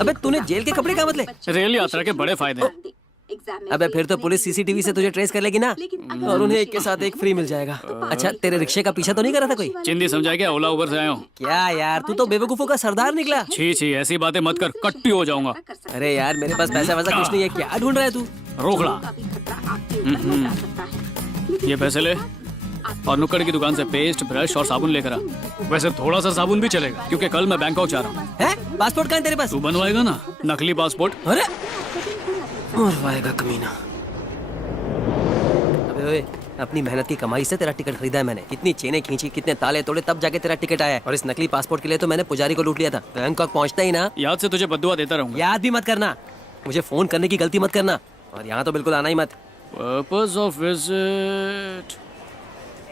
अबे तूने जेल के कपड़े कहाँ बदले? रेल यात्रा के बड़े फायदे हैं। अबे फिर तो पुलिस सीसीटीवी से तुझे ट्रेस कर लेगी ना, और उन्हें एक के साथ एक फ्री मिल जाएगा। अच्छा तेरे रिक्शे का पीछा तो नहीं कर रहा था कोई? चिंदी समझा क्या? ओला उबर से आया हूँ। क्या यार, तू तो बेवकूफों का सरदार निकला। छी छी, ऐसी बातें मत कर, कट्टी हो जाऊंगा। अरे यार मेरे पास पैसा वैसा कुछ नहीं है, क्या ढूंढ रहा है तू? रोकड़ा, ये पैसे ले और नुक्कड़ की दुकान से पेस्ट, ब्रश और साबुन लेकर आ। वैसे थोड़ा सा साबुन भी चलेगा क्योंकि कल मैं बैंकॉक जा रहा हूँ। है? पासपोर्ट कहाँ है तेरे पास? तू बनवाएगा ना नकली पासपोर्ट? अरे मरवाएगा कमीना। अबे ओए, अपनी मेहनत की कमाई से तेरा टिकट खरीदा है मैंने। कितनी चेनें खींची, कितने ताले तोड़े, तब जाके तेरा टिकट आया है। और इस नकली पासपोर्ट के लिए तो मैंने पुजारी को लूट लिया था। बैंकॉक पहुंचता ही ना याद से तुझे बद्दुआ देता रहूंगा। याद भी मत करना, मुझे फोन करने की गलती मत करना, और यहाँ तो बिल्कुल आना ही मत। Purpose of visit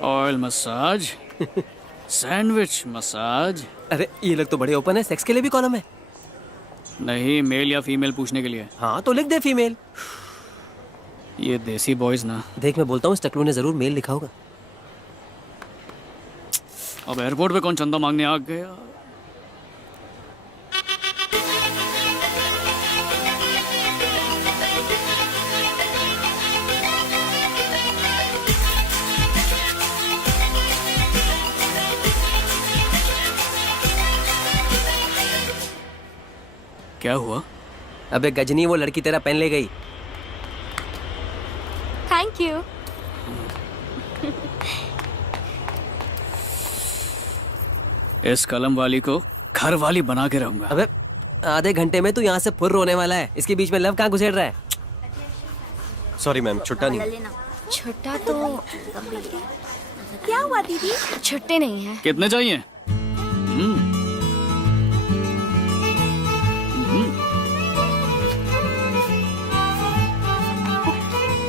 oil massage, sandwich massage. अरे ये लोग तो बड़े ओपन है, सेक्स के लिए भी कॉलम है। नहीं, मेल या फीमेल पूछने के लिए। हाँ तो लिख दे फीमेल। ये देसी बॉयज ना। देख मैं बोलता हूँ, इस टकलू ने जरूर मेल लिखा होगा। अब एयरपोर्ट पे कौन चंदा मांगने आ गया? क्या हुआ? अबे गजनी, वो लड़की तेरा पेन ले गई। Thank you. इस कलम वाली को घर वाली बना के रहूंगा। अबे आधे घंटे में तू यहाँ से फुर्र होने वाला है, इसके बीच में लव कहाँ घुसेड़ रहा है? सॉरी मैम, छुट्टा नहीं। छुट्टा तो क्या हुआ दीदी? छुट्टे नहीं है। कितने चाहिए?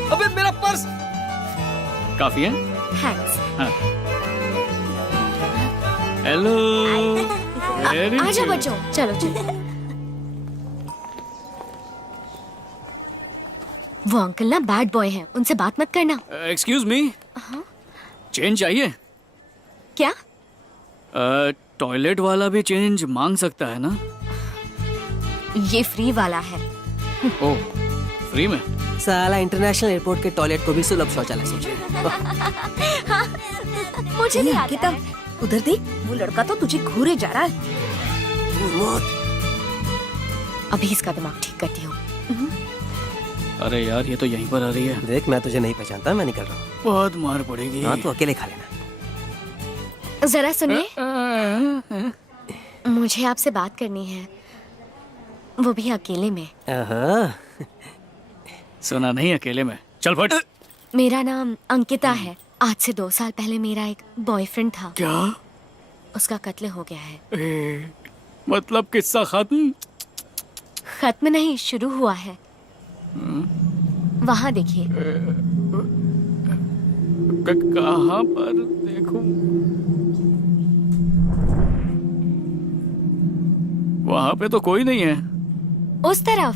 अबे मेरा पर्स। काफी है? थैंक्स। हेलो, वेरी आजा बच्चों, चलो चलो। वो अंकल ना बैड बॉय हैं, उनसे बात मत करना। एक्सक्यूज मी, चेंज चाहिए? क्या? टॉयलेट वाला भी चेंज मांग सकता है ना? ये फ्री वाला है। ओह, फ्री में? साला इंटरनेशनल एयरपोर्ट के टॉयलेट को भी सुलभ शौचालय सोचे। मुझे नहीं आता है। उधर देख, वो लड़का तो तुझे घूरे जा रहा है। अभी इसका दिमाग ठीक करती हूँ। अरे यार, ये तो यहीं पर आ रही है। देख मैं तुझे नहीं पहचानता, मैं निकल रहा हूँ। बहुत मार पड़ेगी। हाँ तो अकेले खा लेना। जरा सुनिए, मुझे आपसे बात करनी है, वो भी अकेले में। सुना नहीं, अकेले में। चल फट। मेरा नाम अंकिता है। आज से 2 साल पहले मेरा एक बॉयफ्रेंड था। क्या? उसका कत्ल हो गया है। मतलब किस्सा खत्म? खत्म नहीं, शुरू हुआ है। वहाँ देखिए। कहाँ पर देखूं? वहाँ पे तो कोई नहीं है। उस तरफ।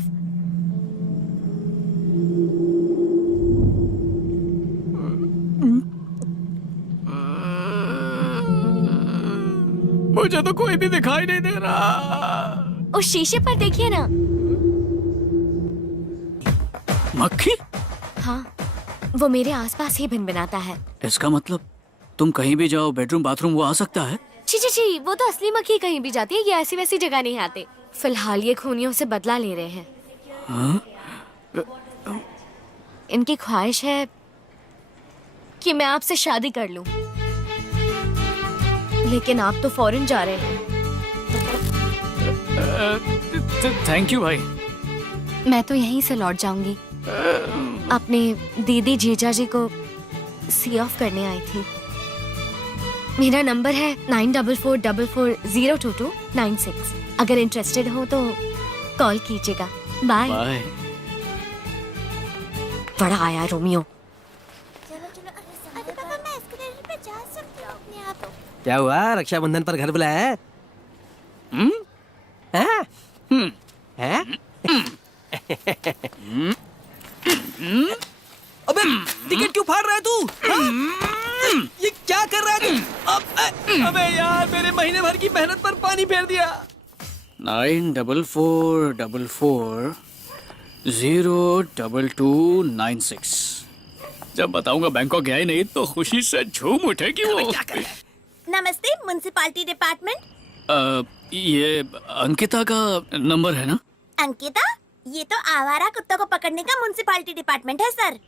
मुझे तो कोई भी दिखाई नहीं दे रहा। उस शीशे पर देखिए ना। मक्खी? हाँ, वो मेरे आसपास ही भिनभिनाता है। इसका मतलब तुम कहीं भी जाओ, बेडरूम बाथरूम, वो आ सकता है? छी छी छी, वो तो असली मक्खी कहीं भी जाती है, ये ऐसी वैसी जगह नहीं आते। फिलहाल ये खूनियों से बदला ले रहे हैं। हाँ? इनकी ख्वाहिश है कि मैं आपसे शादी कर लूं, लेकिन आप तो फॉरेन जा रहे हैं। थैंक यू भाई। मैं तो यहीं से लौट जाऊंगी। अपने दीदी जीजा जी को सी ऑफ करने आई थी। मेरा नंबर है 9444040226। अगर इंटरेस्टेड हो तो कॉल कीजिएगा। बाय। बाय। बड़ा आया रोमियो। क्या हुआ, रक्षाबंधन पर घर बुलाया है? हैं? हैं? अबे टिकट क्यों फाड़ रहा है तू? ये क्या कर रहा है तू? अबे यार, मेरे महीने भर की मेहनत पर पानी फेर दिया। 9444022296। जब बताऊंगा बैंकॉक गया ही नहीं तो खुशी से झूम उठेगी वो। नमस्ते म्युनिसिपालिटी डिपार्टमेंट। ये अंकिता का नंबर है ना? अंकिता, ये तो आवारा कुत्तों को पकड़ने का म्युनिसिपालिटी डिपार्टमेंट है सर।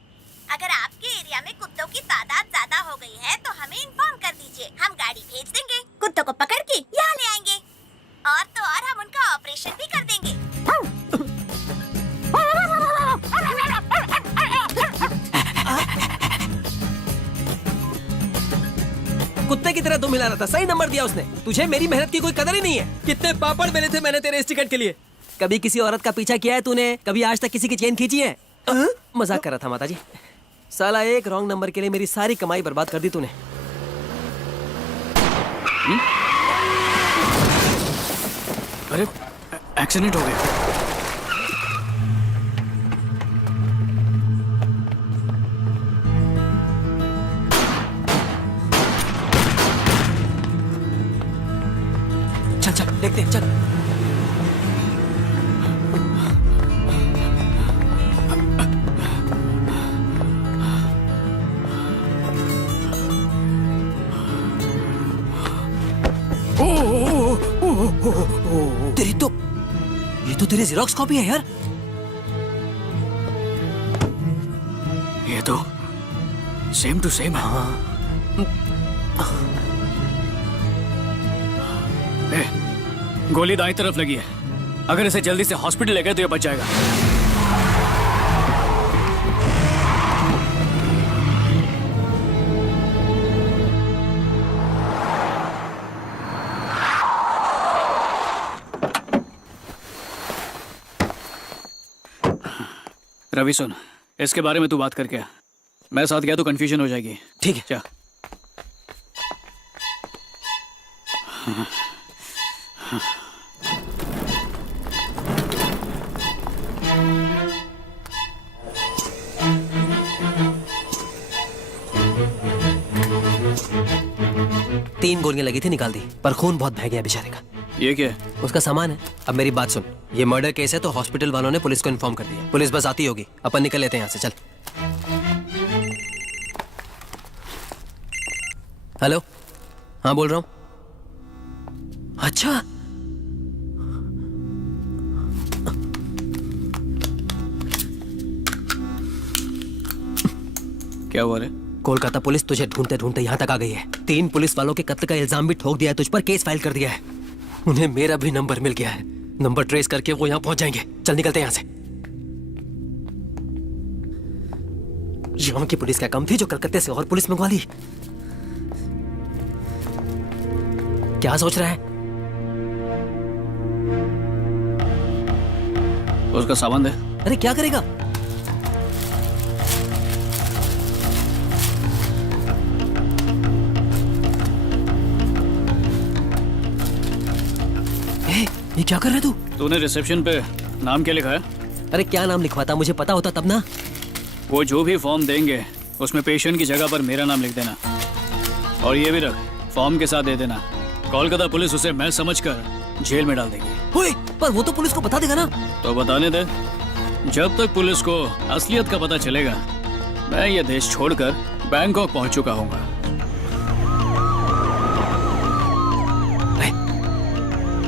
अगर आपके एरिया में कुत्तों की तादाद ज्यादा हो गई है तो हमें इन्फॉर्म कर दीजिए, हम गाड़ी भेज देंगे, कुत्तों को पकड़ के यहाँ ले आएंगे, और तो और हम उनका ऑपरेशन भी कर देंगे। कुत्ते की तरह तुम हिला रहा था, सही नंबर दिया उसने। तुझे मेरी मेहनत की कोई कदर ही नहीं है। कितने पापड़ बेले थे मैंने तेरे इस टिकट के लिए। कभी किसी औरत का पीछा किया है तूने? कभी आज तक किसी की चेन खींची है? मजाक कर रहा था माताजी। साला एक रॉन्ग नंबर के लिए मेरी सारी कमाई बर्बाद कर दी तूने। अरे एक्सीडेंट हो गया। चल चल देखते हैं, चल। तेरी तो ये तो तेरी जेरोक्स कॉपी है यार। ये तो सेम टू सेम है। गोली दाईं तरफ लगी है। अगर इसे जल्दी से हॉस्पिटल ले गए तो ये बच जाएगा। रवि सुन, इसके बारे में तू बात करके आ। मैं साथ गया तो कंफ्यूजन हो जाएगी। ठीक है। क्या? तीन गोलियां लगी थी, निकाल दी, पर खून बहुत बह गया बेचारे का। ये क्या है? उसका सामान है। अब मेरी बात सुन, ये मर्डर केस है तो हॉस्पिटल वालों ने पुलिस को इन्फॉर्म कर दिया। पुलिस बस आती होगी, अपन निकल लेते हैं यहाँ से। चल। हेलो, हाँ बोल रहा हूँ। अच्छा, क्या हुआ रे? कोलकाता पुलिस तुझे ढूंढते ढूंढते यहाँ तक आ गई है। 3 पुलिस वालों के कत्ल का इल्जाम भी ठोक दिया है, तुझ पर केस फाइल कर दिया है। उन्हें मेरा भी नंबर मिल गया है। नंबर ट्रेस करके वो यहाँ पहुंच जाएंगे। चल निकलते हैं यहाँ से। यहाँ की पुलिस क्या कम थी जो कलकत्ते से और पुलिस मंगवा ली? क्या सोच रहा है? उसका सामान दे। अरे क्या करेगा? ये क्या कर रहा है तू? तूने रिसेप्शन पे नाम क्या लिखा है? अरे क्या नाम लिखवाता, मुझे पता होता तब ना। वो जो भी फॉर्म देंगे उसमें पेशेंट की जगह पर मेरा नाम लिख देना, और ये भी रख, फॉर्म के साथ दे देना। कोलकाता पुलिस उसे मैं समझकर जेल में डाल देगी। ओए, पर वो तो पुलिस को बता देगा ना। तो बताने दे। जब तक पुलिस को असलियत का पता चलेगा, मैं ये देश छोड़कर बैंकॉक पहुंच चुका हूँगा।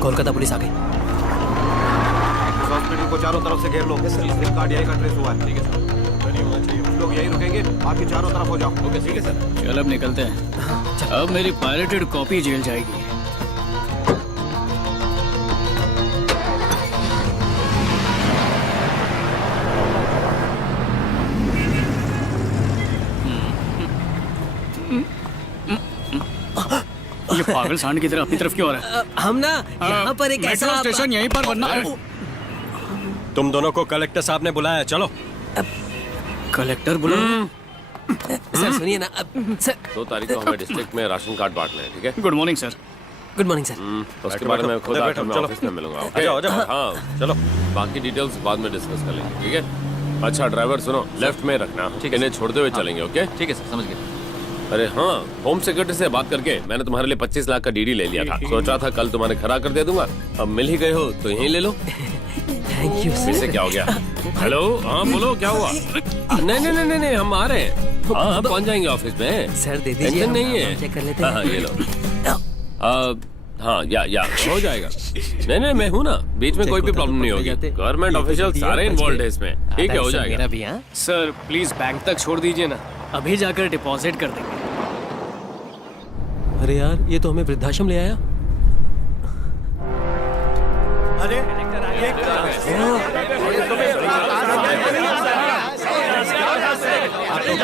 कोलकाता पुलिस आ गई। हॉस्पिटल को चारों तरफ से घेर लो। सिम कार्ड यहीं का ट्रेस हुआ है। ठीक है सर। कुछ लोग यहीं रुकेंगे, बाकी चारों तरफ हो जाओ। ओके, ठीक है सर। चल अब निकलते हैं। अब मेरी पायरेटेड कॉपी जेल जाएगी। ये पागल सांड की तरह अपनी तरफ क्यों आ रहा है? हम ना यहाँ पर एक ऐसा मेट्रो स्टेशन यहीं पर बनना है। तुम दोनों को कलेक्टर साहब ने बुलाया है, चलो। कलेक्टर बुला? सर सुनिए ना, सर 2 तारीख को हमें डिस्ट्रिक्ट में राशन कार्ड बांटना है, ठीक है? Good morning sir. Good morning sir. उसके बारे में खुद आकर मैं ऑफिस में मिलूंगा। ओके? जाओ, जाओ। हाँ चलो, बाकी डिटेल्स बाद में डिस्कस कर लेंगे, ठीक है? अच्छा ड्राइवर सुनो, लेफ्ट में रखना, इन्हें छोड़ते हुए चलेंगे। ओके? ठीक है सर, समझ गया। अच्छा, ड्राइवर सुनो, लेफ्ट में रखना, ठीक है? ठीक है? अच्छा ड्राइवर सुनो, लेफ्ट में रखना, इन्हें छोड़ते हुए चलेंगे। ओके? ठीक है? अरे हाँ, होम सेक्रेटरी से बात करके मैंने तुम्हारे लिए 25 लाख का डीडी ले लिया था। सोच रहा था कल तुम्हारे खड़ा कर दे दूंगा। अब मिल ही गए हो तो यहीं ले लो। थैंक यू इससे क्या हो गया? हेलो, हाँ बोलो, क्या हुआ? नहीं, हम आ रहे हैं। हाँ, पहुंच जाएंगे ऑफिस में। सर दे दीजिए, टेंशन हम नहीं है। चेक कर लेते हाँ, हैं। ये लो। हाँ, या हो जाएगा। नहीं, मैं हूँ ना, बीच में कोई भी प्रॉब्लम नहीं होगी। गवर्नमेंट ऑफिशियल सारे इन्वॉल्व है इसमें। ठीक है, हो जाएगा। मेरा भी हाँ। सर प्लीज बैंक तक छोड़ दीजिए ना, अभी जाकर डिपॉजिट कर देंगे। अरे यार, ये तो हमें वृद्धाश्रम ले आया।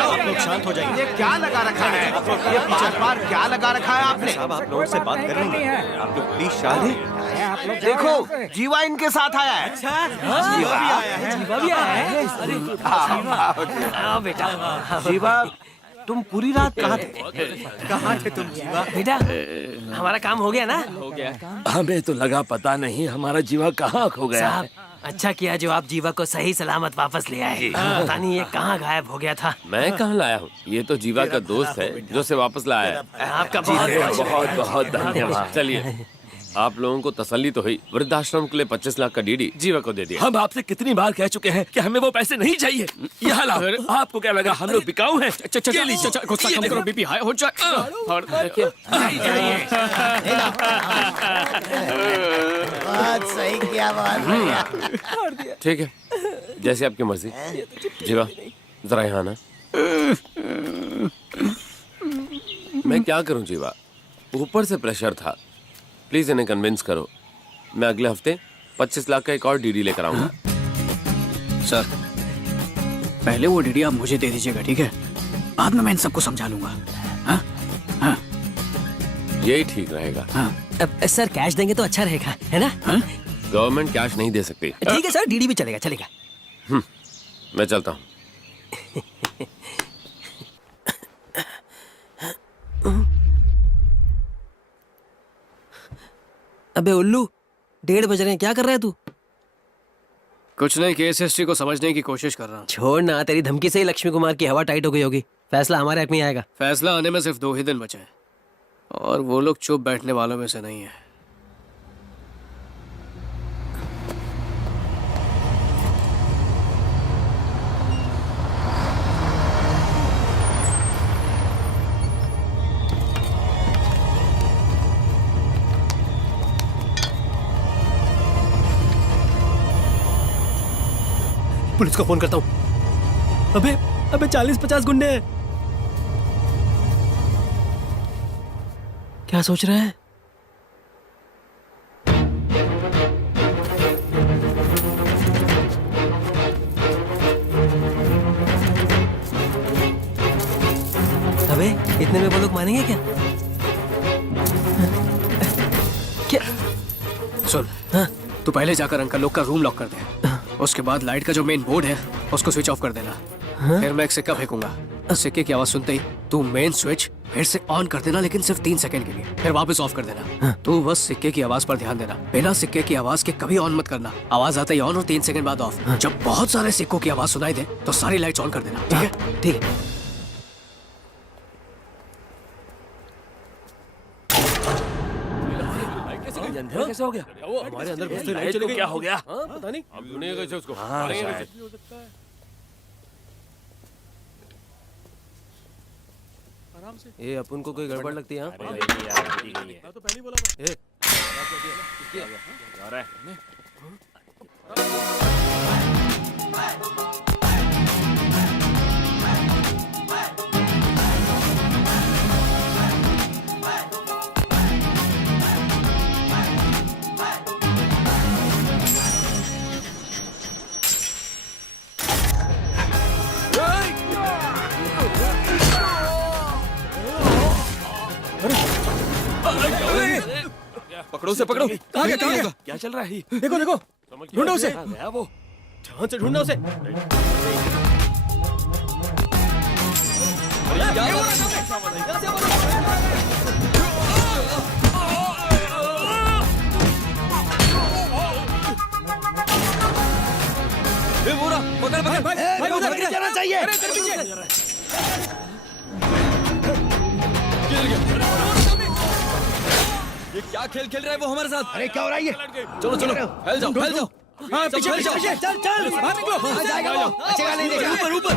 आप लोग शांत हो जाइए। ये क्या लगा रखा है? ये बार क्या लगा रखा है आपने? साहब, आप लोगों से बात कर रही हैं। आप लोग प्लीज शांत। देखो, जीवा इनके साथ आया है। जीवा भी आया है। हाँ, बेटा। जीवा, तुम पूरी रात कहाँ थे? बेटा, हमारा काम हो गया ना? हमें तो लगा पता नहीं हमारा जीवा कहाँ खो गया साहब, अच्छा किया जो आप जीवा को सही सलामत वापस ले आए। पता नहीं ये कहाँ गायब हो गया था। मैं कहाँ लाया हूँ? ये तो जीवा का दोस्त है जो उसे वापस लाया है। आपका बहुत बहुत बहुत धन्यवाद। चलिए, आप लोगों को तसल्ली तो हुई। वृद्धाश्रम के लिए 25 लाख का डीडी जीवा को दे दिया। हम आपसे कितनी बार कह चुके हैं कि हमें वो पैसे नहीं चाहिए। यहाँ लाओ। आपको क्या लगा हम लोग बिकाऊ हैं? ये लीजिए। गुस्सा कम करो, बीपी हाई हो जाए। और बहुत सही किया, बहुत बढ़िया। ठीक है, जैसे आपकी मर्जी। जीवा, जरा यहाँ ना। मैं क्या करूं जीवा, ऊपर से प्रेशर था। प्लीज इन्हें कन्विंस करो। मैं अगले हफ्ते 25 लाख का एक और डीडी लेकर आऊंगा। सर पहले वो डीडी आप मुझे दे दीजिएगा, ठीक है? बाद में मैं इन सबको समझा लूंगा। हाँ? यही ठीक रहेगा। अब सर कैश देंगे तो अच्छा रहेगा, है ना? गवर्नमेंट कैश नहीं दे सकती। ठीक है सर, डीडी भी चलेगा, चलेगा। मैं चलता हूँ। अबे उल्लू, 1:30 बज रहे हैं, क्या कर रहा है तू? कुछ नहीं, केस हिस्ट्री को समझने की कोशिश कर रहा हूँ। छोड़ ना, तेरी धमकी से ही लक्ष्मी कुमार की हवा टाइट हो गई होगी। फैसला हमारे हक में आएगा। फैसला आने में सिर्फ 2 ही दिन बचे हैं और वो लोग चुप बैठने वालों में से नहीं है। पुलिस को फोन करता हूँ। अबे 40-50 गुंडे हैं। क्या सोच रहे हैं? अबे इतने में वो लोग मानेंगे क्या? क्या? सुन, तू पहले जाकर अंकल लोग का रूम लॉक कर दे। उसके बाद लाइट का जो मेन बोर्ड है उसको स्विच ऑफ कर देना। फिर मैं एक सिक्का फेंकूंगा। सिक्के की आवाज सुनते ही तू मेन स्विच फिर से ऑन कर देना, लेकिन सिर्फ 3 सेकंड के लिए, फिर वापस ऑफ कर देना। तू बस सिक्के की आवाज पर ध्यान देना, बिना सिक्के की आवाज के कभी ऑन मत करना। आवाज आता ही ऑन और 3 सेकंड बाद ऑफ। जब बहुत सारे सिक्कों की आवाज सुनाई दे तो सारी लाइट्स ऑन कर देना, ठीक है? ठीक है। कैसे हो गया? हमारे अंदर घुसते लाइट को क्या हो गया? पता नहीं। अब ढूंढिए कैसे उसको। ये अपन को कोई गड़बड़ लगती है? पकड़ो उसे, पकड़ो। कहाँ गया? क्या चल रहा है? देखो ढूंढो उसे। गया वो। ध्यान से ढूंढना उसे। पकड़, भाई उधर जाना चाहिए। ये क्या खेल खेल रहा है वो हमारे साथ? अरे क्या हो रहा है ये? चलो चलो फैल जाओ फैल जाओ। हाँ पीछे फैल जाओ। चल चल बाहर निकलो। आ जाएगा वो, बचेगा नहीं, देखा। ऊपर ऊपर।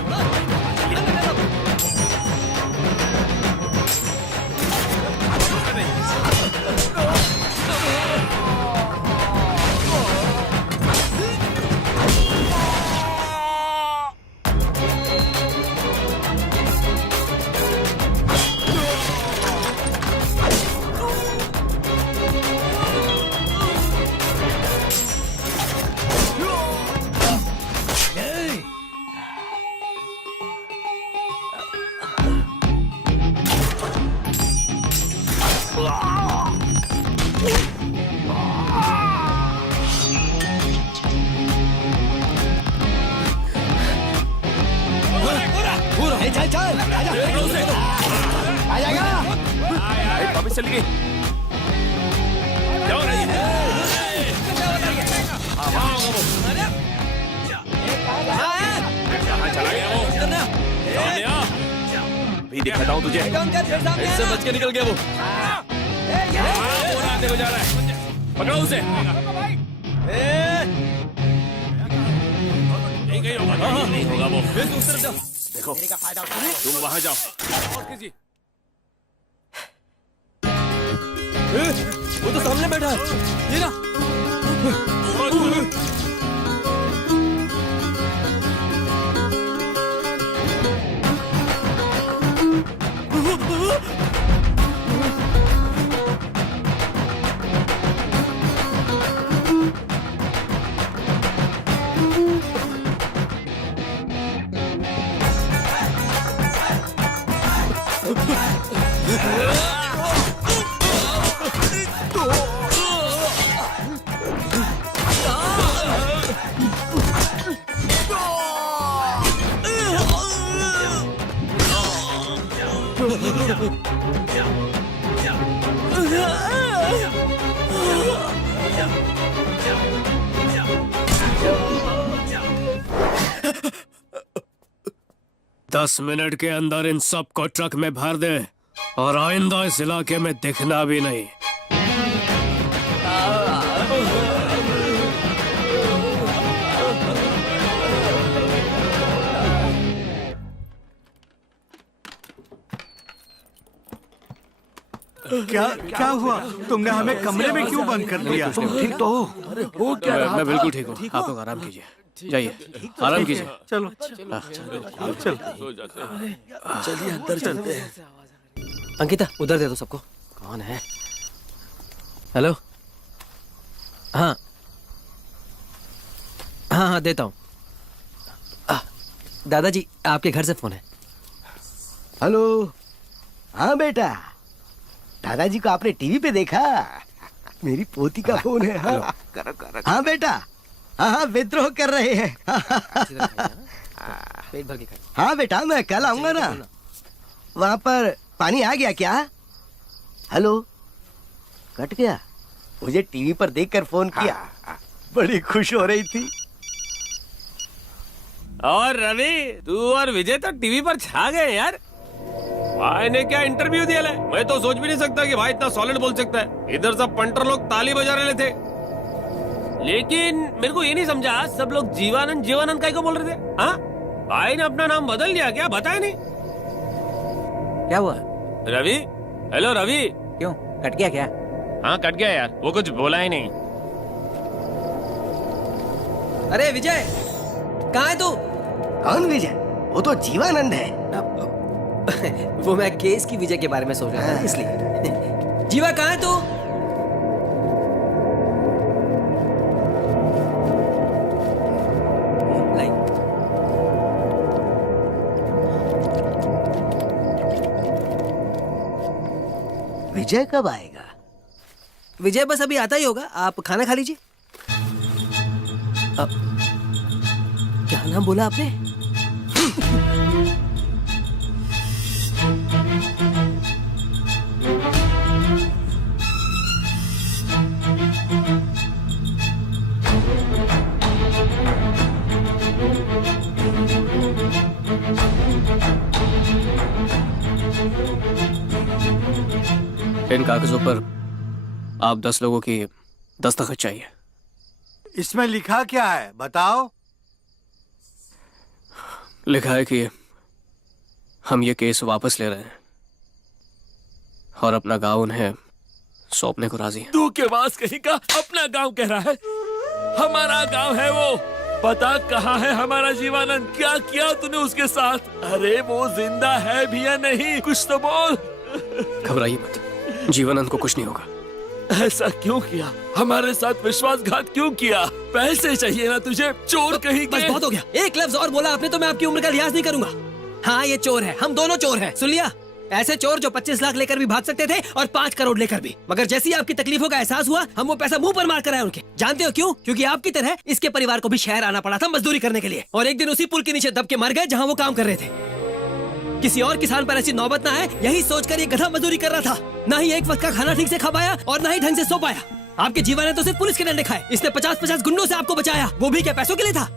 अरे चल चल, आजा। आ जाएगा। वापस चली गई। क्या हो रहा है? कहाँ चला गया वो? सामने आ। भी दिखाता हूँ तुझे। इससे बच के निकल गया वो। वो रास्ते को जा रहा है। पकड़ो उसे। नहीं होगा, नहीं होगा वो। देखो, तुम वहाँ जाओ। और कीजिए। वो तो सामने बैठा है। ये ना। दस मिनट के अंदर इन सबको ट्रक में भर दे और आइंदा इस इलाके में दिखना भी नहीं। क्या क्या हुआ? तुमने हमें कमरे में क्यों बंद कर दिया? ठीक तो हो? वो क्या रहा? मैं बिल्कुल ठीक हूँ। आप लोग आराम कीजिए, जाइए आराम कीजिए। चलो चल। चलिए अंदर चलते हैं। अंकिता उधर दे दो सबको। कौन है? हेलो। हाँ हाँ हाँ देता हूँ। दादाजी आपके घर से फोन है। हेलो। हाँ बेटा, दादाजी को आपने टीवी पे देखा? मेरी पोती का फोन है। हाँ हाँ बेटा, हाँ विद्रोह कर रहे हैं। पेट भर के खाइए। हाँ बेटा, मैं कल आऊंगा ना। वहाँ पर पानी आ गया क्या? हेलो, कट गया। मुझे टीवी पर देखकर फोन किया, बड़ी खुश हो रही थी। और रवि तू और विजय तो टीवी पर छा गए यार। भाई ने क्या इंटरव्यू दिया है। मैं तो सोच भी नहीं सकता कि भाई इतना सॉलिड बोल सकता है। इधर सब पंटर लोग ताली बजा रहे थे, लेकिन मेरे को ये नहीं समझा सब लोग जीवानंद जीवानंद काय को बोल रहे थे। हाँ भाई ने अपना नाम बदल दिया क्या? बताया नहीं। क्या हुआ? रवि, हेलो रवि। क्यों कट गया क्या? हाँ कट गया यार, वो कुछ बोला ही नहीं। अरे विजय कहाँ है तू? कौन विजय? वो तो जीवानंद है। वो मैं केस की विजय के बारे में सोच रहा था इसलिए। जीवा कहाँ है तू? विजय कब आएगा? विजय बस अभी आता ही होगा। आप खाना खा लीजिए। क्या नाम बोला आपने? इन कागजों पर आप 10 लोगों की दस्तखत चाहिए। इसमें लिखा क्या है बताओ? लिखा है कि हम ये केस वापस ले रहे हैं और अपना गांव उन्हें सौंपने को राजी हैं। तू के पास कहीं का अपना गांव कह रहा है? हमारा गांव है वो। पता कहाँ है हमारा जीवानंद? क्या किया तूने उसके साथ? अरे वो जिंदा है भी या नहीं, कुछ तो बोल। घबराइए मत, जीवानंद को कुछ नहीं होगा। ऐसा क्यों किया? हमारे साथ विश्वासघात क्यों किया? पैसे चाहिए ना तुझे, चोर कहीं बस के। बहुत हो गया। एक लफ्ज और बोला आपने तो मैं आपकी उम्र का लिहाज नहीं करूंगा। हाँ ये चोर है, हम दोनों चोर हैं। सुन लिया? ऐसे चोर जो 25 लाख लेकर भी भाग सकते थे और 5 करोड़ लेकर भी। मगर जैसे ही आपकी तकलीफों का एहसास हुआ, हम वो पैसा मुंह पर मार कर आए उनके। जानते हो क्यों? क्योंकि आपकी तरह इसके परिवार को भी शहर आना पड़ा था मजदूरी करने के लिए, और एक दिन उसी पुल के नीचे दब के मर गए जहाँ वो काम कर रहे थे। किसी और किसान पर ऐसी नौबत ना आए, यही सोचकर ये गधा मजदूरी कर रहा था। ना ही एक वक्त का खाना ठीक से खा पाया और ना ही ढंग से सो पाया। आपके जीवन ने तो सिर्फ पुलिस के डंडे खाए। इसने 50-50 गुंडों से आपको बचाया, वो भी क्या पैसों के लिए था?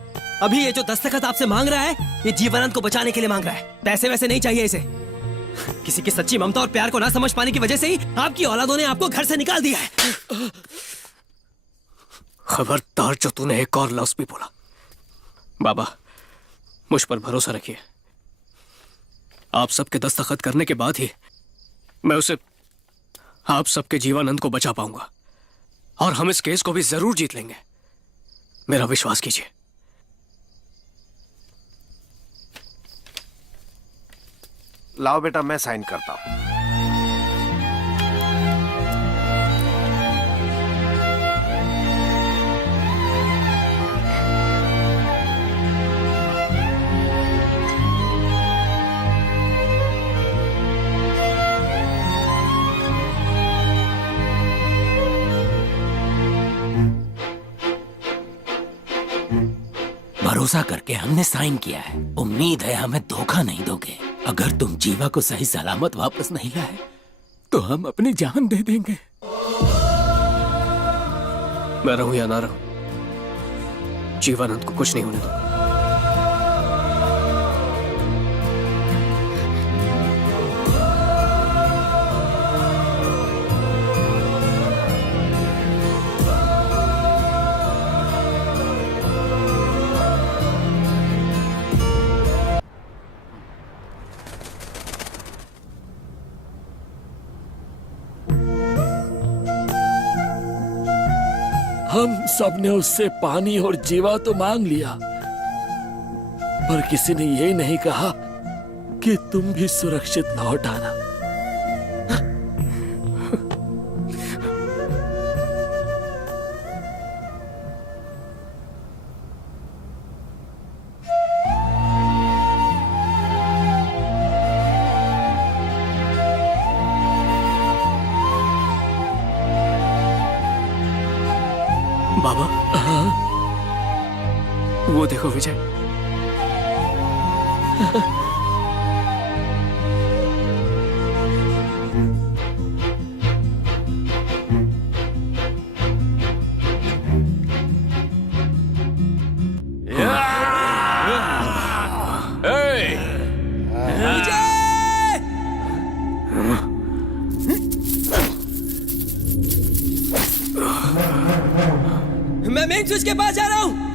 अभी ये जो दस्तखत आपसे मांग रहा है, ये जीवनानंद को बचाने के लिए मांग रहा है। पैसे वैसे नहीं चाहिए इसे। किसी की सच्ची ममता और प्यार को ना समझ पाने की वजह से ही आपकी औलादों ने आपको घर से निकाल दिया है। खबरदार जो तूने एक और लफ्ज भी बोला। बाबा, मुझ पर भरोसा रखिए। आप सबके दस्तखत करने के बाद ही मैं उसे, आप सबके जीवानंद को बचा पाऊंगा, और हम इस केस को भी जरूर जीत लेंगे। मेरा विश्वास कीजिए। लाओ बेटा, मैं साइन करता हूं। भरोसा करके हमने साइन किया है। उम्मीद है हमें धोखा नहीं दोगे। अगर तुम जीवा को सही सलामत वापस नहीं लाए तो हम अपनी जान दे देंगे। मैं रहूं या ना रहूं, जीवानंद को कुछ नहीं होने दो। हम सबने उससे पानी और जीवा तो मांग लिया, पर किसी ने ये नहीं कहा कि तुम भी सुरक्षित लौट आना। बाबा, वो देखो विजय। मैं मेन स्विच के पास जा रहा हूं।